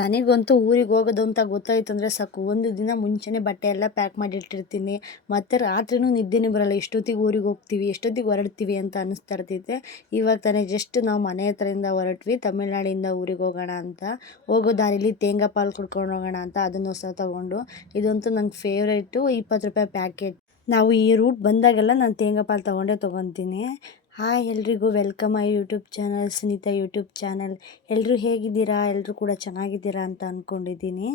ನನಗಂತೂ ಊರಿಗೆ ಹೋಗೋದು ಅಂತ ಗೊತ್ತಾಯ್ತು ಅಂದರೆ ಸಾಕು. ಒಂದು ದಿನ ಮುಂಚೆನೇ ಬಟ್ಟೆ ಎಲ್ಲ ಪ್ಯಾಕ್ ಮಾಡಿ ಇಟ್ಟಿರ್ತೀನಿ ಮತ್ತು ರಾತ್ರಿನೂ ನಿದ್ದೆನೇ ಬರೋಲ್ಲ. ಎಷ್ಟೊತ್ತಿಗೆ ಊರಿಗೆ ಹೋಗ್ತೀವಿ, ಎಷ್ಟೊತ್ತಿಗೆ ಹೊರಡ್ತೀವಿ ಅಂತ ಅನ್ನಿಸ್ತಾ ಇರ್ತೈತೆ. ಇವಾಗ ತಾನೇ ಜಸ್ಟ್ ನಾವು ಮನೆ ಹತ್ರದಿಂದ ಹೊರಟ್ವಿ. ತಮಿಳ್ನಾಡಿಂದ ಊರಿಗೆ ಹೋಗೋಣ ಅಂತ. ಹೋಗೋ ದಾರಿಲಿ ತೇಂಗಾ ಪಾಲು ಕುಡ್ಕೊಂಡು ಹೋಗೋಣ ಅಂತ ಅದನ್ನು ಹೊಸ ತೊಗೊಂಡು. ಇದಂತೂ ನಂಗೆ ಫೇವ್ರೇಟು ಇಪ್ಪತ್ತು ರೂಪಾಯಿ ಪ್ಯಾಕೆಟ್ ನಾವು ಈ ರೂಟ್ ಬಂದಾಗೆಲ್ಲ ನಾನು ತೇಂಗಾ ಪಾಲು ತೊಗೊಂಡೇ ತೊಗೊತೀನಿ. ಹಾಯ್ ಎಲ್ರಿಗೂ welcome I YouTube channel, Sunitha YouTube channel. ಎಲ್ಲರೂ ಹೇಗಿದ್ದೀರಾ? ಎಲ್ಲರೂ ಕೂಡ ಚೆನ್ನಾಗಿದ್ದೀರಾ ಅಂತ ಅಂದ್ಕೊಂಡಿದ್ದೀನಿ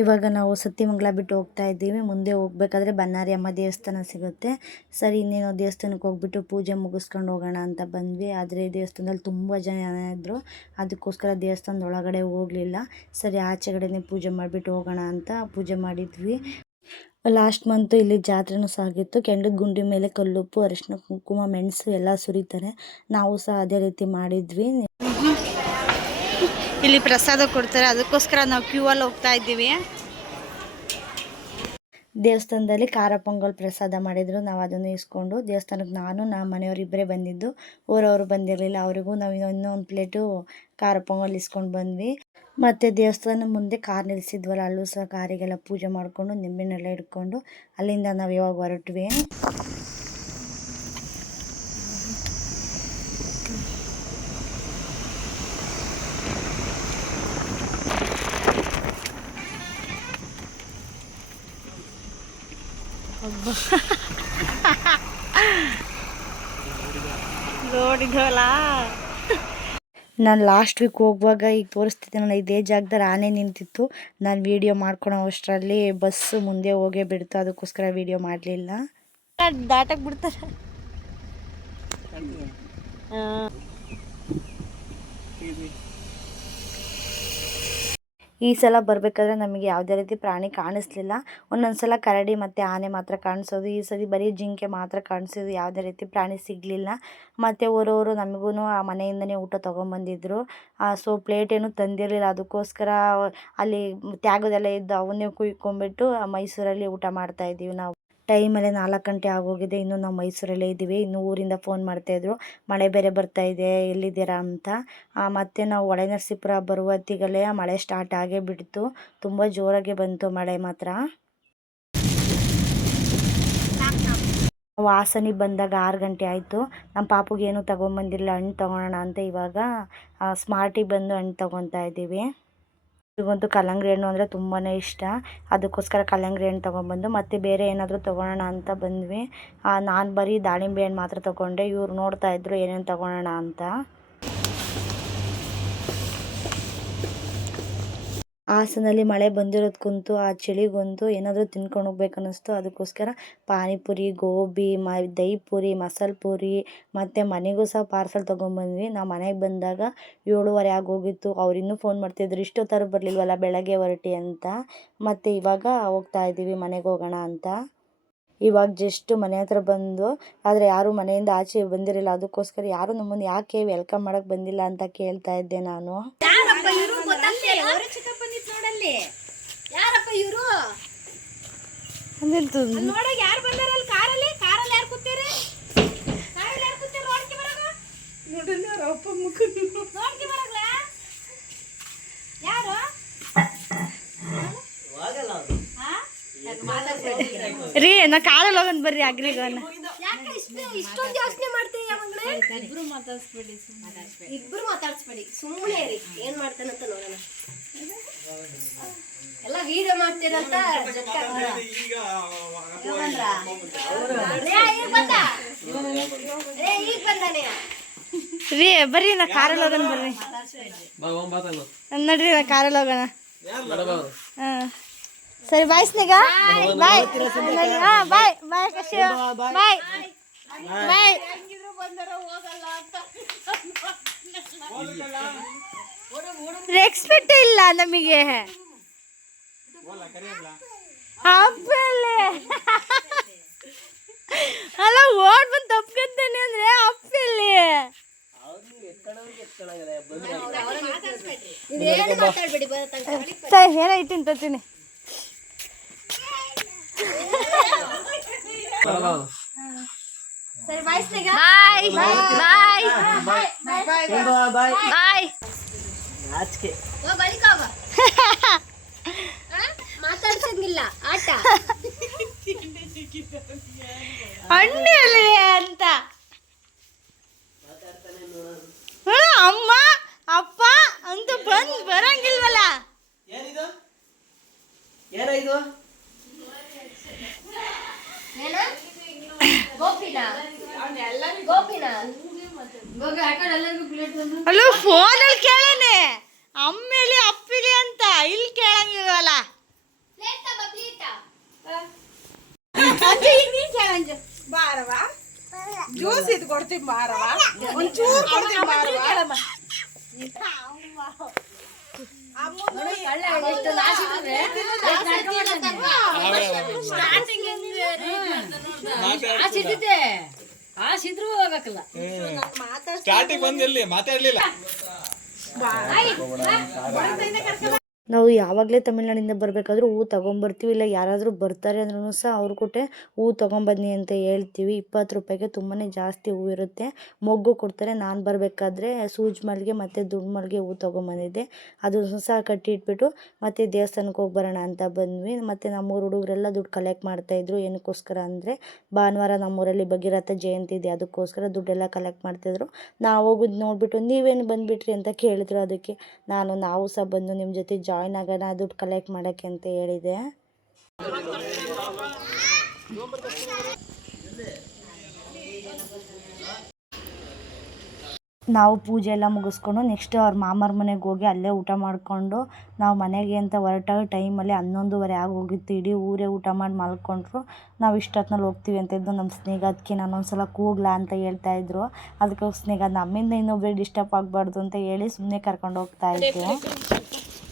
ಇವಾಗ ನಾವು ಸತ್ಯಮಂಗಲ ಬಿಟ್ಟು ಹೋಗ್ತಾ ಇದ್ದೀವಿ. ಮುಂದೆ ಹೋಗ್ಬೇಕಾದ್ರೆ ಬನ್ನಾರಿ ಅಮ್ಮ ದೇವಸ್ಥಾನ ಸಿಗುತ್ತೆ. ಸರಿ, ಇನ್ನೇನೋ ದೇವಸ್ಥಾನಕ್ಕೆ ಹೋಗ್ಬಿಟ್ಟು ಪೂಜೆ ಮುಗಿಸ್ಕೊಂಡು ಹೋಗೋಣ ಅಂತ ಬಂದ್ವಿ. ಆದರೆ ದೇವಸ್ಥಾನದಲ್ಲಿ ತುಂಬ ಜನ ಇದ್ದರು ಅದಕ್ಕೋಸ್ಕರ ದೇವಸ್ಥಾನದ ಒಳಗಡೆ ಹೋಗಲಿಲ್ಲ. ಸರಿ, ಆಚೆಗಡೆನೇ ಪೂಜೆ ಮಾಡಿಬಿಟ್ಟು ಹೋಗೋಣ ಅಂತ ಪೂಜೆ ಮಾಡಿದ್ವಿ. ಲಾಸ್ಟ್ ಮಂತು ಇಲ್ಲಿ ಜಾತ್ರೆನೂ ಸಾಗಿತ್ತು ಕೆಂಡದ ಗುಂಡಿ ಮೇಲೆ ಕಲ್ಲುಪ್ಪು, ಅರಿಶಿನ ಕುಂಕುಮ, ಮೆಣಸು ಎಲ್ಲ ಸುರಿತಾರೆ. ನಾವು ಸಹ ಅದೇ ರೀತಿ ಮಾಡಿದ್ವಿ. ಇಲ್ಲಿ ಪ್ರಸಾದ ಕೊಡ್ತಾರೆ. ಅದಕ್ಕೋಸ್ಕರ ನಾವು ಕ್ಯೂ ಅಲ್ಲಿ ಹೋಗ್ತಾ ಇದ್ದೀವಿ. ದೇವಸ್ಥಾನದಲ್ಲಿ ಖಾರ ಪೊಂಗಲ್ ಪ್ರಸಾದ ಮಾಡಿದ್ರು. ನಾವು ಅದನ್ನು ಇಸ್ಕೊಂಡು ದೇವಸ್ಥಾನಕ್ಕೆ ನಾನು ನಮ್ಮ ಮನೆಯವ್ರು ಇಬ್ಬರೇ ಬಂದಿದ್ದು. ಊರವರು ಬಂದಿರಲಿಲ್ಲ, ಅವರಿಗೂ ನಾವು ಇನ್ನೊಂದು ಪ್ಲೇಟು ಖಾರ ಪೊಂಗಲ್ ಇಸ್ಕೊಂಡು ಬಂದ್ವಿ. ಮತ್ತು ದೇವಸ್ಥಾನ ಮುಂದೆ ಕಾರ್ ನಿಲ್ಲಿಸಿದ್ವಲ್ಲ ಅಲ್ಲೂ ಸಹ ಕಾರಿಗೆಲ್ಲ ಪೂಜೆ ಮಾಡಿಕೊಂಡು, ನಿಂಬೆಹಣ್ಣೆಲ್ಲ ಇಟ್ಕೊಂಡು ಅಲ್ಲಿಂದ ನಾವು ಯಾವಾಗ ಹೊರಟ್ವಿ. ನೋಡಿದ್ವಲ್ಲ ನಾನು ಲಾಸ್ಟ್ ವೀಕ್ ಹೋಗುವಾಗ ಈಗ ತೋರಿಸ್ತಿದ್ದೆ ನಾನು ಇದೇ ಜಾಗದಲ್ಲಿ ಆನೆ ನಿಂತಿತ್ತು. ನಾನು ವೀಡಿಯೋ ಮಾಡ್ಕೊಳೋ ಅಷ್ಟರಲ್ಲಿ ಬಸ್ಸು ಮುಂದೆ ಹೋಗೇ ಬಿಡ್ತು ಅದಕ್ಕೋಸ್ಕರ ವೀಡಿಯೋ ಮಾಡಲಿಲ್ಲ. ದಾಟಕ್ಕೆ ಬಿಡ್ತಾರೆ. ಈ ಸಲ ಬರಬೇಕಾದ್ರೆ ನಮಗೆ ಯಾವುದೇ ರೀತಿ ಪ್ರಾಣಿ ಕಾಣಿಸ್ಲಿಲ್ಲ. ಒಂದೊಂದು ಸಲ ಕರಡಿ ಮತ್ತು ಆನೆ ಮಾತ್ರ ಕಾಣಿಸೋದು. ಈ ಸಲ ಬರೀ ಜಿಂಕೆ ಮಾತ್ರ ಕಾಣಿಸೋದು. ಯಾವುದೇ ರೀತಿ ಪ್ರಾಣಿ ಸಿಗಲಿಲ್ಲ. ಮತ್ತು ಓರೋರು ನಮಗೂ ಆ ಮನೆಯಿಂದನೇ ಊಟ ತೊಗೊಂಬಂದಿದ್ರು. ಸೊ ಪ್ಲೇಟ್ ಏನು ತಂದಿರಲಿಲ್ಲ. ಅದಕ್ಕೋಸ್ಕರ ಅಲ್ಲಿ ತ್ಯಾಗದೆಲ್ಲ ಇದ್ದು ಅವನ್ನೇ ಕುಯ್ಕೊಂಡ್ಬಿಟ್ಟು ಮೈಸೂರಲ್ಲಿ ಊಟ ಮಾಡ್ತಾಯಿದ್ದೀವಿ ನಾವು. ಟೈಮಲ್ಲೇ ನಾಲ್ಕು ಗಂಟೆ ಆಗೋಗಿದೆ. ಇನ್ನು ನಾವು ಮೈಸೂರಲ್ಲೇ ಇದ್ದೀವಿ. ಇನ್ನು ಊರಿಂದ ಫೋನ್ ಮಾಡ್ತಾಯಿದ್ರು ಮಳೆ ಬೇರೆ ಬರ್ತಾ ಇದೆ. ಎಲ್ಲಿದ್ದೀರಾ ಅಂತ. ಮತ್ತು ನಾವು ಹೊಳೆನರಸೀಪುರ ಬರುವ ಹೊತ್ತಿಗಲ್ಲೇ ಮಳೆ ಸ್ಟಾರ್ಟ್ ಆಗೇ ಬಿಡ್ತು. ತುಂಬ ಜೋರಾಗಿ ಬಂತು ಮಳೆ ಮಾತ್ರ. ನಾವು ಹಾಸನಿಗೆ ಬಂದಾಗ ಆರು ಗಂಟೆ ಆಯಿತು. ನಮ್ಮ ಪಾಪುಗೆ ಏನೂ ತೊಗೊಂಬಂದಿಲ್ಲ. ಹಣ್ಣು ತೊಗೊಳೋಣ ಅಂತ ಇವಾಗ ಸ್ಮಾರ್ಟಿಗೆ ಬಂದು ಹಣ್ಣು ತೊಗೊತಾ ಇದ್ದೀವಿ. ಇವಂತೂ ಕಲ್ಲಂಗಡಿ ಹಣ್ಣು ಅಂದರೆ ತುಂಬಾ ಇಷ್ಟ. ಅದಕ್ಕೋಸ್ಕರ ಕಲ್ಲಂಗಡಿ ಹಣ್ಣು ತೊಗೊಂಬಂದು ಮತ್ತು ಬೇರೆ ಏನಾದರೂ ತೊಗೊಳೋಣ ಅಂತ ಬಂದ್ವಿ. ನಾನು ಬರೀ ದಾಳಿಂಬೆ ಹಣ್ಣು ಮಾತ್ರ ತೊಗೊಂಡೆ. ಇವ್ರು ನೋಡ್ತಾ ಏನೇನು ತೊಗೊಳೋಣ ಅಂತ. ಹಾಸನಲ್ಲಿ ಮಳೆ ಬಂದಿರೋದು ಕುಂತು ಆ ಚಳಿಗಂತೂ ಏನಾದರೂ ತಿನ್ಕೊಂಡು ಹೋಗ್ಬೇಕು ಅನ್ನಿಸ್ತು. ಅದಕ್ಕೋಸ್ಕರ ಪಾನಿಪುರಿ, ಗೋಬಿ, ಮ ದಹಿ ಪೂರಿ ಮಸಾಲೆ ಪೂರಿ ಮತ್ತು ಮನೆಗೂ ಸಹ ಪಾರ್ಸಲ್ ತೊಗೊಂಬಂದ್ವಿ ನಾವು ಮನೆಗೆ ಬಂದಾಗ ಏಳುವರೆ ಆಗೋಗಿತ್ತು. ಅವ್ರು ಇನ್ನೂ ಫೋನ್ ಮಾಡ್ತಿದ್ರು ಇಷ್ಟೊತ್ತಾದ್ರೂ ಬರಲಿಲ್ವಲ್ಲ ಬೆಳಗ್ಗೆ ಹೊರಟಿ ಅಂತ. ಮತ್ತು ಇವಾಗ ಹೋಗ್ತಾ ಇದ್ದೀವಿ ಮನೆಗೆ ಹೋಗೋಣ ಅಂತ. ಇವಾಗ ಜಸ್ಟ್ ಮನೆ ಹತ್ರ ಬಂದು, ಆದರೆ ಯಾರೂ ಮನೆಯಿಂದ ಆಚೆ ಬಂದಿರಲಿಲ್ಲ. ಅದಕ್ಕೋಸ್ಕರ ಯಾರೂ ನಮ್ಮನ್ನು ಯಾಕೆ ವೆಲ್ಕಮ್ ಮಾಡೋಕ್ಕೆ ಬಂದಿಲ್ಲ ಅಂತ ಕೇಳ್ತಾ ಇದ್ದೆ ನಾನು. ಯಾರಪ್ಪ ಇವರು? ಅಂದಿಲ್ತು ಯಾರು ಯಾರು ಬಂದಾರಲ್ಲ ಕಾರಲ್ಲಿ? ಕಾರಲ್ಲಿ ಯಾರು ಕೂತೀರಿ? ಕಾರಲ್ಲಿ ಯಾರು ಕೂತೀರಿ? ನೋಡ್ಕಿ ಬರಗ ನೋಡ್ಕಿ ಬರಗ್ಲ ಯಾರು? ಹಾ? ರೀ ನಾ ಕಾರಲ್ಲಿ ಹೋಗೋಣ ಬರ್ರಿ ಅಗ್ರಿಗೋನ ಇಷ್ಟೊಂದು ಯೋಚನೆ ಮಾಡ್ತೀನಿ ಮಗಳೇ ಇಬ್ರು ಮಾತಾಡ್ಸ್ಬೇಡಿ ಇಬ್ರು ಮಾತಾಡ್ಸ್ಬೇಡಿ. ಸುಮ್ಮನೆ ರೀ ಏನ್ ಮಾಡ್ತಾನಂತ ನೋಡೋಣ. ಎಲ್ಲ ವಿಡಿಯೋ ಮಾಡ್ತೀರಂತ ಈಗ ಬಂದಾನೆ ರೀ ಬರ್ರಿ ನಾ ಕಾರಲ್ಲಿ ಹೋಗೋಣ ಬರ್ರಿ. ನಡ್ರಿ ನಾ ಕಾರಲ್ಲಿ ಹೋಗೋಣ. ಸರಿ ಬಾಯ್ ಸ್ನೇಗ ಬಾಯ್ ಹಾಂ ಬಾಯ್ ಬಾಯ್ ಬಾಯ್ ಬಾಯ್ ರೆಸ್ಪೆಕ್ಟ್ ಇಲ್ಲ ನಮಗೆ. ಅಪ್ಪಲ್ಲೇ ಅಲ್ಲ ಓಡ್ ಬಂದು ತಪ್ಕೊಂತಾನೆ ಅಂದ್ರೆ ಅಪ್ಪಲ್ಲಿ ಮಾತಾಡ್ಬೇಡಿ ಬರತ್ತಂಗ ಸರಿ ತತ್ತೀನಿ ಸರಿ ಬಾಯ್ ಸ್ನೇಗ ಬಾಯ್ ಬಾಯ್ ಬಾಯ್ ಓ ಬಳಿಕ ಹೋಗ ಇಲ್ಲ ಆಟ ಹಣ್ಣಲ್ಲಿ ಅಂತ ಅಮ್ಮ ಅಪ್ಪ ಅಂತ ಬಂದ್ ಬರಂಗಿಲ್ವಲ್ಲ ಏನಿದು ಏನ ಅಲ್ಲೋ ಫೋನಲ್ಲಿ ಕೇಳನೆ. ಅಮ್ಮೇಲಿ ಅಪ್ಪಿಲಿ ಅಂತ. ಇಲ್ಲಿ ಕೇಳಂಗಿಲ್ವಲ್ಲ? ಬಾರವಾ ಜ್ಯೂಸ್ ಇದು ಕೊಡ್ತೀನಿ ಬಾರವಾ ಒಂಚೂರು ಕೊಡ್ತೀನಿ ಬಾರವಾ ಆಸಿದ್ರು ಹೋಗಕ್ಕಲ್ಲ ಸ್ಟಾರ್ಟಿಂಗ್ ಬಂದಿರ್ಲಿ ಮಾತಾಡ್ಲಿಲ್ಲ ನಾವು ಯಾವಾಗಲೇ ತಮಿಳ್ನಾಡಿಂದ ಬರಬೇಕಾದ್ರೂ ಹೂ ತೊಗೊಂಬರ್ತೀವಿ, ಇಲ್ಲ ಯಾರಾದರೂ ಬರ್ತಾರೆ ಅಂದ್ರೂ ಸಹ ಅವ್ರ ಕೊಟ್ಟೆ ಹೂ ತೊಗೊಂಬನ್ನಿ ಅಂತ ಹೇಳ್ತೀವಿ. ಇಪ್ಪತ್ತು ರೂಪಾಯಿಗೆ ತುಂಬಾ ಜಾಸ್ತಿ ಹೂ ಇರುತ್ತೆ. ಮೊಗ್ಗು ಕೊಡ್ತಾರೆ. ನಾನು ಬರಬೇಕಾದ್ರೆ ಸೂಜಿ ಮಲ್ಲಿಗೆ ಮತ್ತು ದುಡ್ಡು ಮಲ್ಲಿಗೆ ಹೂ ತೊಗೊಂಬಂದಿದ್ದೆ. ಅದನ್ನು ಸಹ ಕಟ್ಟಿಟ್ಬಿಟ್ಟು ಮತ್ತು ದೇವಸ್ಥಾನಕ್ಕೆ ಹೋಗಿ ಬರೋಣ ಅಂತ ಬಂದ್ವಿ. ಮತ್ತು ನಮ್ಮೂರು ಹುಡುಗರೆಲ್ಲ ದುಡ್ಡು ಕಲೆಕ್ಟ್ ಮಾಡ್ತಾಯಿದ್ರು ಏನಕ್ಕೋಸ್ಕರ ಅಂದರೆ ಭಾನುವಾರ ನಮ್ಮೂರಲ್ಲಿ ಭಗೀರಥ ಜಯಂತಿ ಇದೆ, ಅದಕ್ಕೋಸ್ಕರ ದುಡ್ಡೆಲ್ಲ ಕಲೆಕ್ಟ್ ಮಾಡ್ತಾಯಿದ್ರು ನಾವು ಹೋಗೋದು ನೋಡಿಬಿಟ್ಟು ನೀವೇನು ಬಂದುಬಿಟ್ರಿ ಅಂತ ಕೇಳಿದ್ರು ಅದಕ್ಕೆ. ನಾನು, ನಾವು ಸಹ ಬಂದು ನಿಮ್ಮ ಜೊತೆ ಜಾಯ್ನ್ ಆಗೋಣ, ದುಡ್ಡು ಕಲೆಕ್ಟ್ ಮಾಡೋಕ್ಕೆ ಅಂತ ಹೇಳಿದೆ. ನಾವು ಪೂಜೆ ಎಲ್ಲ ಮುಗಿಸ್ಕೊಂಡು ನೆಕ್ಸ್ಟ್ ಅವ್ರ ಮಾಮರ ಮನೆಗೆ ಹೋಗಿ ಅಲ್ಲೇ ಊಟ ಮಾಡಿಕೊಂಡು, ನಾವು ಮನೆಗೆ ಅಂತ ಹೊರಟಾಗ ಟೈಮಲ್ಲಿ ಹನ್ನೊಂದುವರೆ ಆಗೋಗಿತ್ತು. ಇಡೀ ಊರೇ ಊಟ ಮಾಡಿ ಮಲ್ಕೊಂಡ್ರು. ನಾವು ಇಷ್ಟೊತ್ತಿನಲ್ಲಿ ಹೋಗ್ತೀವಿ ಅಂತ ಇದ್ದು ನಮ್ಮ ಸ್ನೇಹದಕ್ಕೆ ಅದಕ್ಕೆ ನಾನು ಒಂದ್ಸಲ ಕೂಗ್ಲಾ ಅಂತ ಹೇಳ್ತಾ ಇದ್ರು. ಅದಕ್ಕೆ ಸ್ನೇಹ ನಮ್ಮಿಂದ ಇನ್ನೊಬ್ರಿಗೆ ಡಿಸ್ಟರ್ಬ್ ಆಗಬಾರ್ದು ಅಂತ ಹೇಳಿ ಸುಮ್ಮನೆ ಕರ್ಕೊಂಡು ಹೋಗ್ತಾ ಇದ್ದೆ.